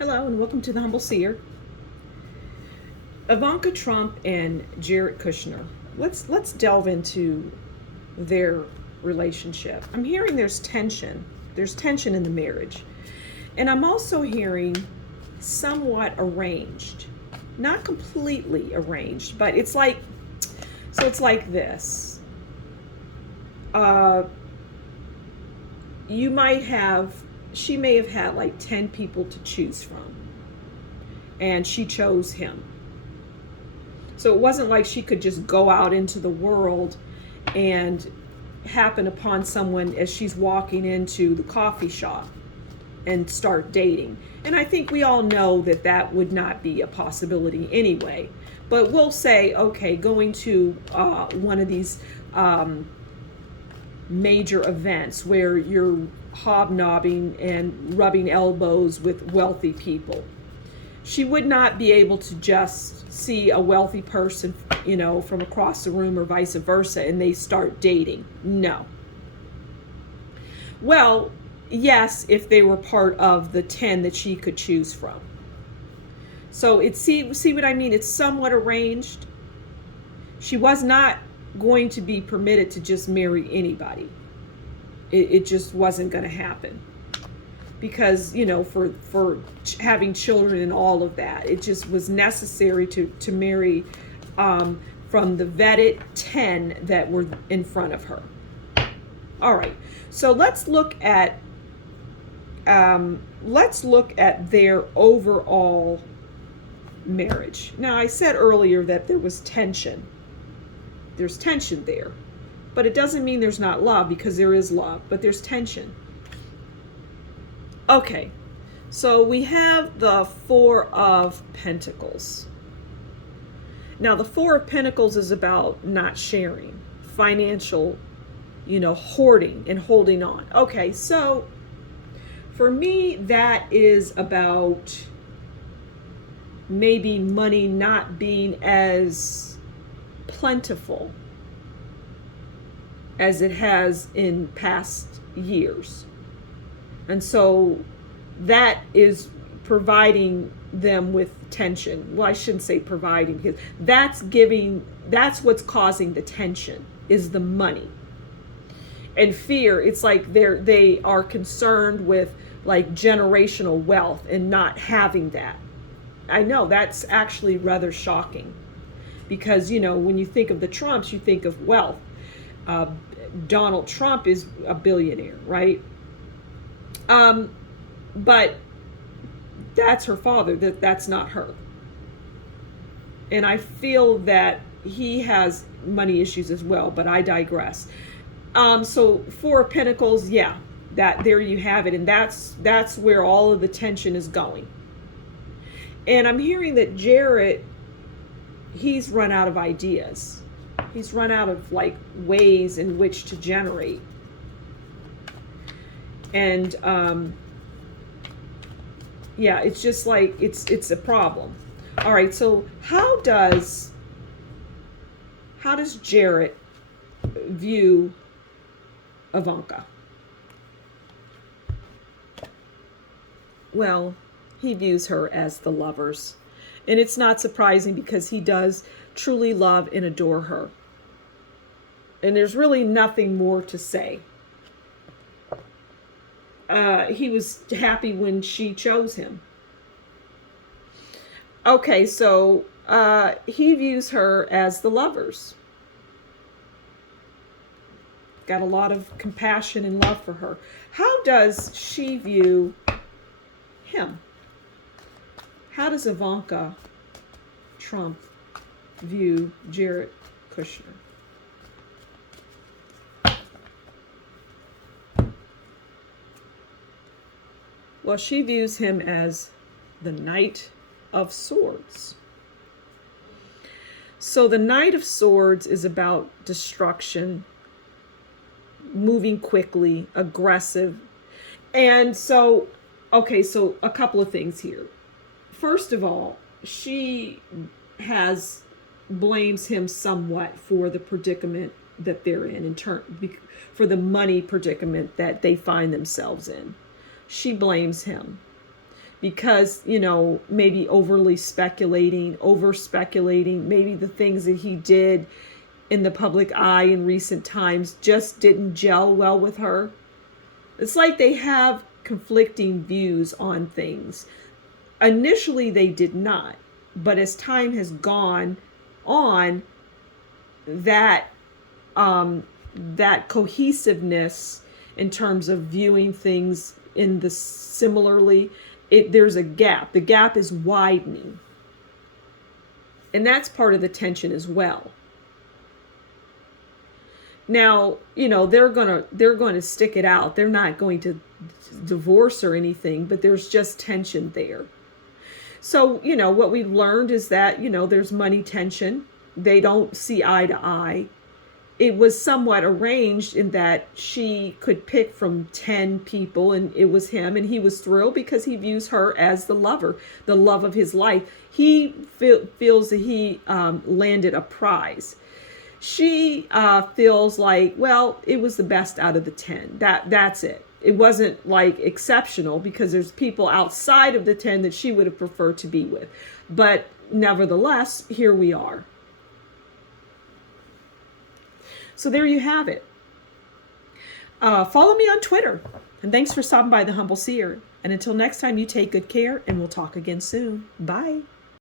Hello and welcome to the Humble Seer. Ivanka Trump and Jared Kushner. Let's delve into their relationship. I'm hearing there's tension. There's tension in the marriage. And I'm also hearing somewhat arranged. Not completely arranged, but it's like this. Uh you might have she may have had like 10 people to choose from, and she chose him. So it wasn't like she could just go out into the world and happen upon someone as she's walking into the coffee shop and start dating. And I think we all know that that would not be a possibility anyway. But we'll say, okay, going to one of these major events where you're hobnobbing and rubbing elbows with wealthy people. She would not be able to just see a wealthy person, from across the room or vice versa, and they start dating. No. Well, yes, if they were part of the 10 that she could choose from. So see what I mean? It's somewhat arranged. She was not going to be permitted to just marry anybody. It just wasn't going to happen. Because for having children and all of that, it just was necessary to marry from the vetted 10 that were in front of her. All right, so let's look at their overall marriage. Now, I said earlier that there was tension. There's tension there, but it doesn't mean there's not love, because there is love, but there's tension. Okay, so we have the Four of Pentacles. Now, the Four of Pentacles is about not sharing, financial, hoarding and holding on. Okay, so for me, that is about maybe money not being as plentiful as it has in past years. And so that is providing them with tension. Well, I shouldn't say providing, because that's what's causing the tension, is the money. And fear, it's like they are concerned with like generational wealth and not having that. I know that's actually rather shocking, because when you think of the Trumps, you think of wealth. Donald Trump is a billionaire, right? But that's her father. That's not her. And I feel that he has money issues as well, but I digress. So Four of Pentacles, yeah, that there you have it, and that's where all of the tension is going. And I'm hearing that Jared, he's run out of ideas. He's run out of like ways in which to generate. And yeah, it's just like it's a problem. All right, so how does Jared view Ivanka? Well, he views her as the lovers. And it's not surprising, because he does truly love and adore her. And there's really nothing more to say. He was happy when she chose him. Okay, so he views her as the lovers. Got a lot of compassion and love for her. How does she view him? How does Ivanka Trump view Jared Kushner? Well, she views him as the Knight of Swords. So the Knight of Swords is about destruction, moving quickly, aggressive. And so, okay, so a couple of things here. First of all, she blames him somewhat for the predicament that they're in for the money predicament that they find themselves in. She blames him. because, maybe over speculating, maybe the things that he did in the public eye in recent times just didn't gel well with her. It's like they have conflicting views on things. Initially, they did not, but as time has gone on, that that cohesiveness in terms of viewing things in the similarly, there's a gap. The gap is widening, and that's part of the tension as well. Now, they're going to stick it out. They're not going to divorce or anything, but there's just tension there. So, what we've learned is that, there's money tension. They don't see eye to eye. It was somewhat arranged in that she could pick from 10 people, and it was him, and he was thrilled because he views her as the lover, the love of his life. He feels that he landed a prize. She feels like, well, it was the best out of the 10. That's it. It wasn't like exceptional, because there's people outside of the 10 that she would have preferred to be with. But nevertheless, here we are. So there you have it. Follow me on Twitter. And thanks for stopping by the Humble Seer. And until next time, you take good care, and we'll talk again soon. Bye.